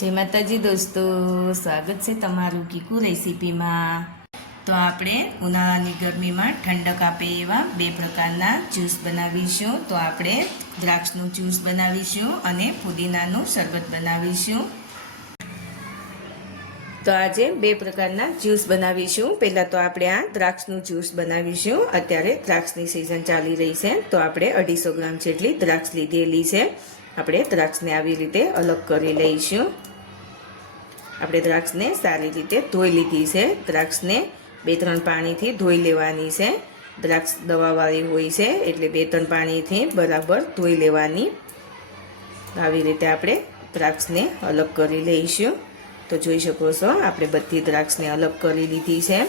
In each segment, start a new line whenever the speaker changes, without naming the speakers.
જય માતાજી દોસ્તો, સ્વાગત છે તમારું કીકુ રેસીપીમાં. તો આપણે ઉનાળાની ગરમીમાં ઠંડક આપે એવા બે પ્રકારના જ્યુસ બનાવીશું. તો આપણે દ્રાક્ષનું જ્યુસ બનાવીશું અને પુદીનાનું શરબત બનાવીશું. તો આજે બે પ્રકારના જ્યુસ બનાવીશું. પહેલાં તો આપણે આ દ્રાક્ષનું જ્યુસ બનાવીશું. અત્યારે દ્રાક્ષની સિઝન ચાલી રહી છે. તો આપણે અઢીસો ગ્રામ જેટલી દ્રાક્ષ લીધેલી છે. આપણે દ્રાક્ષને આવી રીતે અલગ કરી લઈશું. આપણે દ્રાક્ષને સારી રીતે ધોઈ લીધી છે. દ્રાક્ષને બે ત્રણ પાણીથી ધોઈ લેવાની છે. દ્રાક્ષ દવાવાળી હોય છે એટલે બે ત્રણ પાણીથી બરાબર ધોઈ લેવાની. આવી રીતે આપણે દ્રાક્ષને અલગ કરી લઈશું. તો જોઈ શકો છો, આપણે બધી દ્રાક્ષને અલગ કરી લીધી છે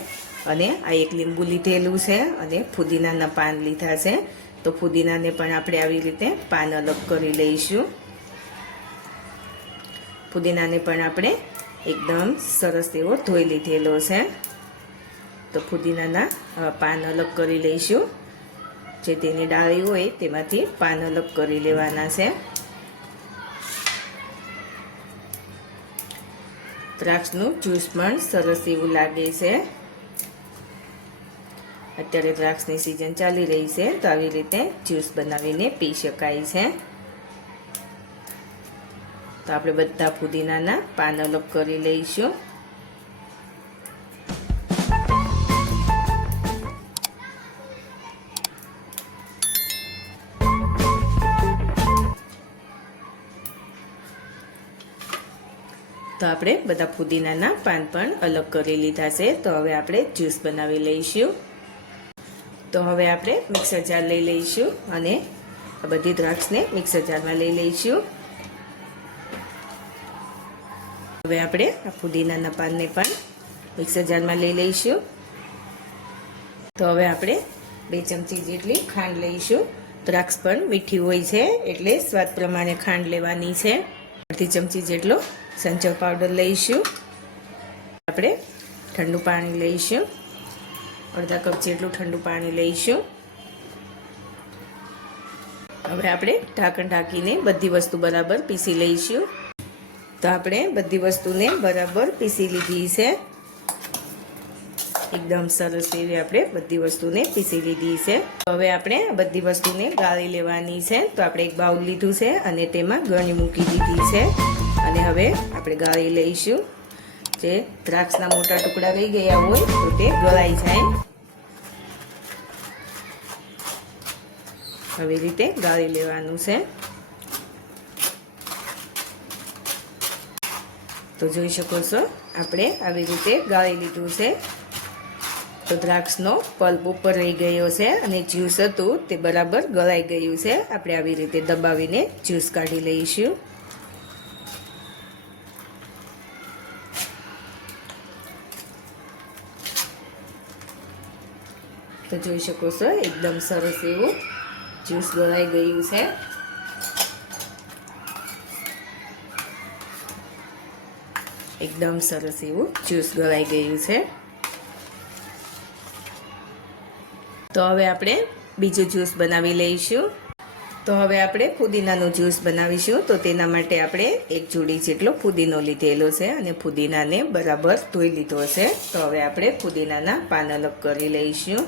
અને આ એક લીંબુ લીધેલું છે અને ફુદીનાના પાન લીધા છે. તો ફુદીનાને પણ આપણે આવી રીતે પાન અલગ કરી લઈશું. ફુદીનાને પણ આપણે એકદમ સરસ એવો ધોઈ લીધેલો છે. તો ફુદીનાના પાન અલગ કરી લઈશું. જે તેની ડાળી હોય તેમાંથી પાન અલગ કરી લેવાના છે. દ્રાક્ષનું જ્યુસ પણ સરસ એવું લાગે છે. અત્યારે દ્રાક્ષની સિઝન ચાલી રહી છે, તો આવી રીતે જ્યુસ બનાવીને પી શકાય છે. તો આપણે બધા પુદીનાના પાન અલગ કરી લઈશું. તો આપણે બધા પુદીનાના પાન પણ અલગ કરી લીધા છે. તો હવે આપણે જ્યુસ બનાવી લઈશું. તો હવે આપણે મિક્સર જાર લઈ લઈશું અને આ બધી દ્રાક્ષને મિક્સર જારમાં લઈ લઈશું. હવે આપણે આ ફુદીનાના પાનને પણ મિક્સર જારમાં લઈ લઈશું. તો હવે આપણે બે ચમચી જેટલી ખાંડ લઈશું. દ્રાક્ષ પણ મીઠી હોય છે, એટલે સ્વાદ પ્રમાણે ખાંડ લેવાની છે. અડધી ચમચી જેટલો સંચર પાવડર લઈશું. આપણે ઠંડુ પાણી લઈશું. અડધા કપ જેટલું ઠંડુ પાણી લઈશું. હવે આપણે ઢાંકણ ઢાંકીને બધી વસ્તુ બરાબર પીસી લઈશું. તો આપણે બધી વસ્તુને બરાબર પીસી લીધી છે. એકદમ સરસ એવી આપણે બધી વસ્તુને પીસી લીધી છે. હવે આપણે બધી વસ્તુને ગાળી લેવાની છે. તો આપણે એક બાઉલ લીધું છે અને તેમાં ગણી મૂકી દીધી છે. અને હવે આપણે ગાળી લઈશું. જે દ્રાક્ષના મોટા ટુકડા રહી ગયા હોય તો તે ગળાઈ જાય. આવી રીતે ગાળી લેવાનું છે. તો જોઈ શકો છો, આપણે આવી રીતે ગાળી લીધું છે. તો દ્રાક્ષનો પલ્પ ઉપર રહી ગયો છે અને જ્યુસ હતું તે બરાબર ગળાઈ ગયું છે. આપણે આવી રીતે દબાવીને જ્યુસ કાઢી લઈશું. તો જોઈ શકો છો, એકદમ સરસ એવું જ્યુસ ગળાઈ ગયું છે. એકદમ સરસ એવું જ્યુસ ગળાઈ ગયું છે. તો હવે આપણે બીજું જ્યુસ બનાવી લઈશું. તો હવે આપણે ફુદીનાનું જ્યુસ બનાવીશું. તો તેના માટે આપણે એક જોડી જેટલો ફુદીનો લીધેલો છે અને ફુદીનાને બરાબર ધોઈ લીધો છે. તો હવે આપણે ફુદીનાના પાન અલગ કરી લઈશું.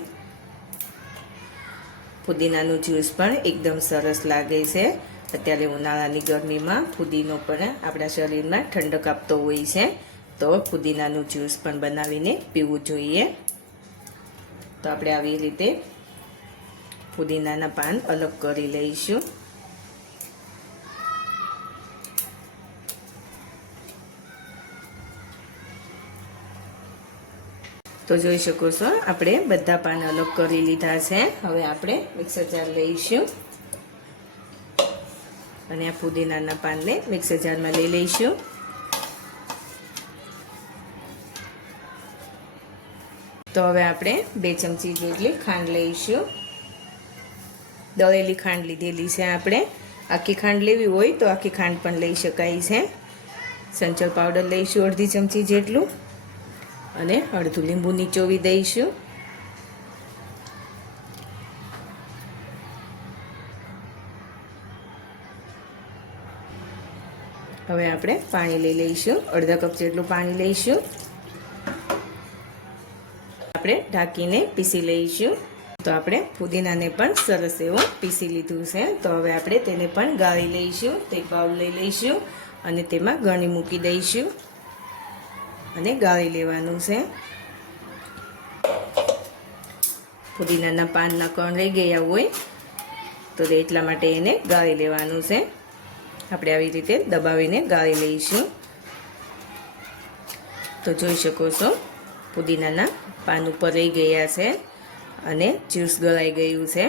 ફુદીનાનું જ્યુસ પણ એકદમ સરસ લાગે છે. અત્યારે ઉનાળાની ગરમીમાં ફુદીનો પણ આપણા શરીરમાં ઠંડક આપતો હોય છે, તો ફુદીનાનું જ્યુસ પણ બનાવીને પીવું જોઈએ. તો આપણે આવી રીતે ફુદીનાના પાન અલગ કરી લઈશું. તો જોઈ શકો છો, આપણે બધા પાન અલગ કરી લીધા છે. હવે આપણે મિક્સર જાર લઈશું. અને આ પુદીનાના પાનને મિક્સર જારમાં લઈ લઈશું. તો હવે આપણે બે ચમચી જેટલી ખાંડ લઈશું. દળેલી ખાંડ લીધેલી છે આપણે. આખી ખાંડ લેવી હોય તો આખી ખાંડ પણ લઈ શકાય છે. સંચળ પાવડર લઈશું અડધી ચમચી જેટલું. અને અડધું લીંબુ નીચોવી દઈશું. હવે આપણે પાણી લઈ લઈશું. અડધા કપ જેટલું પાણી લઈશું. આપણે ઢાંકીને પીસી લઈશું. તો આપણે પુદીનાને પણ સરસ એવું પીસી લીધું છે. તો હવે આપણે તેને પણ ગાળી લઈશું. તે બાઉલ લઈ લઈશું અને તેમાં ગણી મૂકી દઈશું. અને ગાળી લેવાનું છે. પુદીનાના પાનના કણ રહી ગયા હોય તે એટલા માટે એને ગાળી લેવાનું છે. આપણે આવી રીતે દબાવીને ગાળી લઈશું. તો જોઈ શકો છો, પુદીનાના પાન ઉપર રહી ગયા છે અને જ્યુસ ગળાઈ ગયું છે.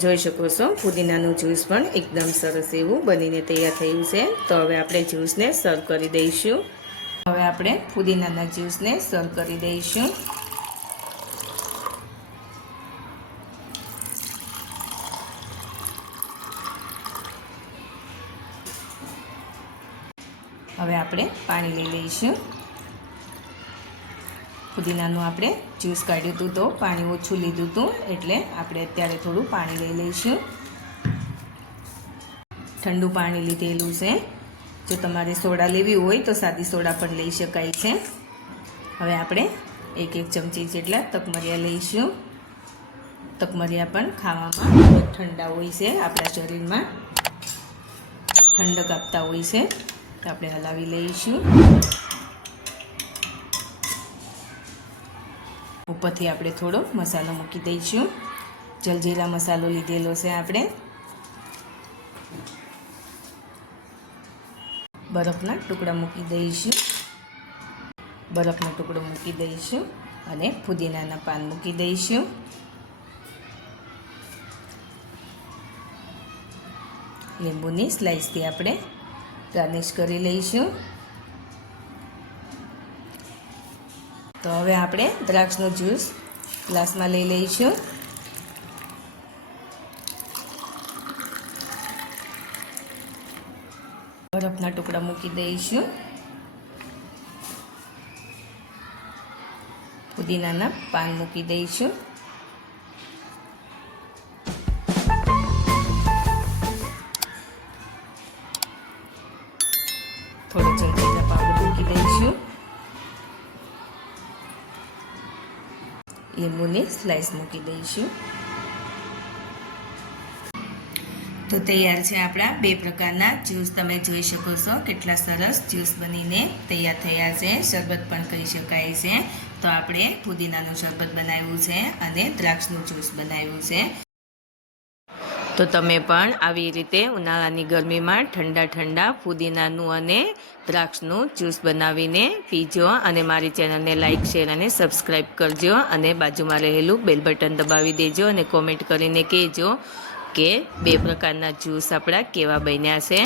જોઈ શકો છો, પુદીનાનું જ્યુસ પણ એકદમ સરસ એવું બનીને તૈયાર થયું છે. તો હવે આપણે જ્યુસને સર્વ કરી દઈશું. હવે આપણે પુદીનાના જ્યુસને સર્વ કરી દઈશું. હવે આપણે પાણી લઈ લઈશું. પુદીનાનું આપણે જ્યુસ કાઢ્યું હતું તો પાણી ઓછું લીધું હતું એટલે આપણે અત્યારે થોડું પાણી લઈ લઈશું. ઠંડુ પાણી લીધેલું છે. જો તમારે સોડા લેવી હોય તો સાદી સોડા પણ લઈ શકાય છે. હવે આપણે એક એક ચમચી જેટલા તકમરિયા લઈશું. તકમરિયા પણ ખાવામાં ઠંડા હોય છે આપણા શરીરમાં. ઠંડક આપતા હોય છે. તો આપણે હલાવી લઈશું. ઉપરથી આપણે થોડો મસાલો મૂકી દઈશું. જલજીરા મસાલો લીધેલો છે આપણે. બરફના ટુકડા મૂકી દઈશું. બરફનો ટુકડો મૂકી દઈશું અને ફુદીનાના પાન મૂકી દઈશું. લીંબુની સ્લાઇસથી આપણે ગાર્નિશ કરી લઈશું. તો હવે આપણે દ્રાક્ષનો જ્યુસ ગ્લાસમાં લઈ લઈશું. બરફના ટુકડા મૂકી દઈશું. પુદીનાના પાન મૂકી દઈશું. લીંબુની સ્લાઈસ મૂકી દઈશું. તો તૈયાર છે આપણા બે પ્રકારના જ્યુસ તમે જોઈ શકો છો કેટલા સરસ જ્યુસ બનીને તૈયાર થયા છે. શરબત પણ કહી શકાય છે. તો આપણે પુદીનાનું શરબત બનાવ્યું છે અને દ્રાક્ષનું જ્યુસ બનાવ્યું છે. તો તમે પણ આવી રીતે ઉનાળાની ગરમીમાં ઠંડા ઠંડા પુદીનાનું અને દ્રાક્ષનું જ્યુસ બનાવીને પીજો અને મારી ચેનલને લાઇક શેર અને સબસ્ક્રાઈબ કરજો અને બાજુમાં રહેલું બેલ બટન દબાવી દેજો અને કોમેન્ટ કરીને કહેજો કે બે પ્રકારના જ્યુસ આપણા કેવા બન્યા છે.